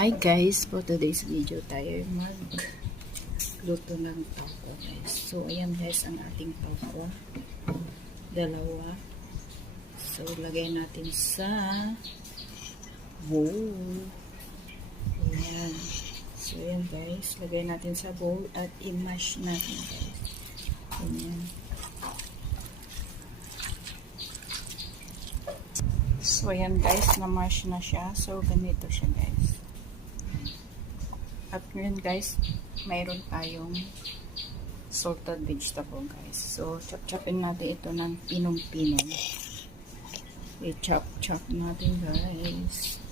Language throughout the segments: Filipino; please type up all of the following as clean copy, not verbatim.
Hi guys, for today's video tayo magluto ng toko guys. So ayan guys ang ating toko. Dalawa. So lagay natin sa bowl. Ayan. So ayan guys, lagay natin sa bowl at i-mash natin guys. Ayan. So ayan guys, na-mash na siya. So ganito siya guys. At ngayon guys, mayroon tayong salted vegetable guys. So, chop-chopin natin ito ng pinong-pinong. I-chop-chop natin guys.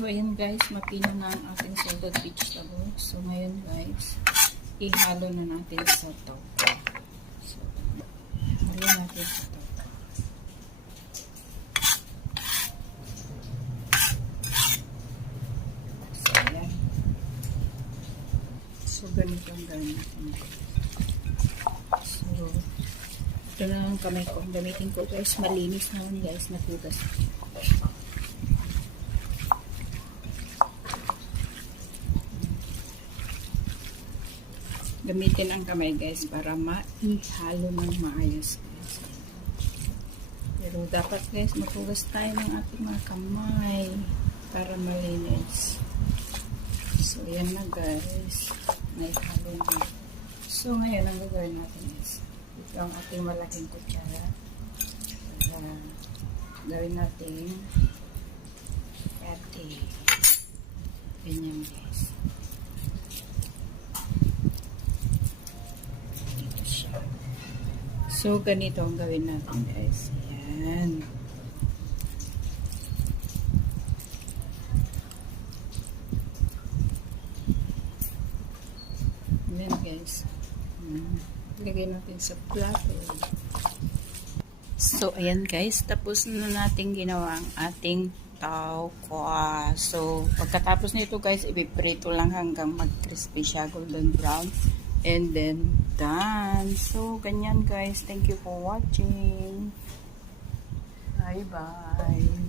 So, ayan guys, mapino na ang ating salted vegetable. So, ngayon guys, ihalo na natin sa toko. So, halo natin sa toko. So, ayan. So, ganito ang gawin natin. So, ito na ang kamay ko. Gamitin ko guys, malinis naman guys, natugas. Gamitin ang kamay guys para maihalo ng maayos guys. Pero dapat guys matugas tayo ng ating mga kamay para malinis. So yan na guys. Naihalo na. So ngayon ang gagawin natin is ito ang ating malaking kutsara para gawin natin pati. Ganyan guys. So, ganito ang gawin natin guys. Ayan. Ayan guys. Lagay natin sa plato. So, ayan guys. Tapos na natin ginawa ang ating toko. So, pagkatapos nito guys, ipiprito lang hanggang mag-crispy siya, golden brown. And then, done. So, ganyan guys. Thank you for watching. Bye-bye.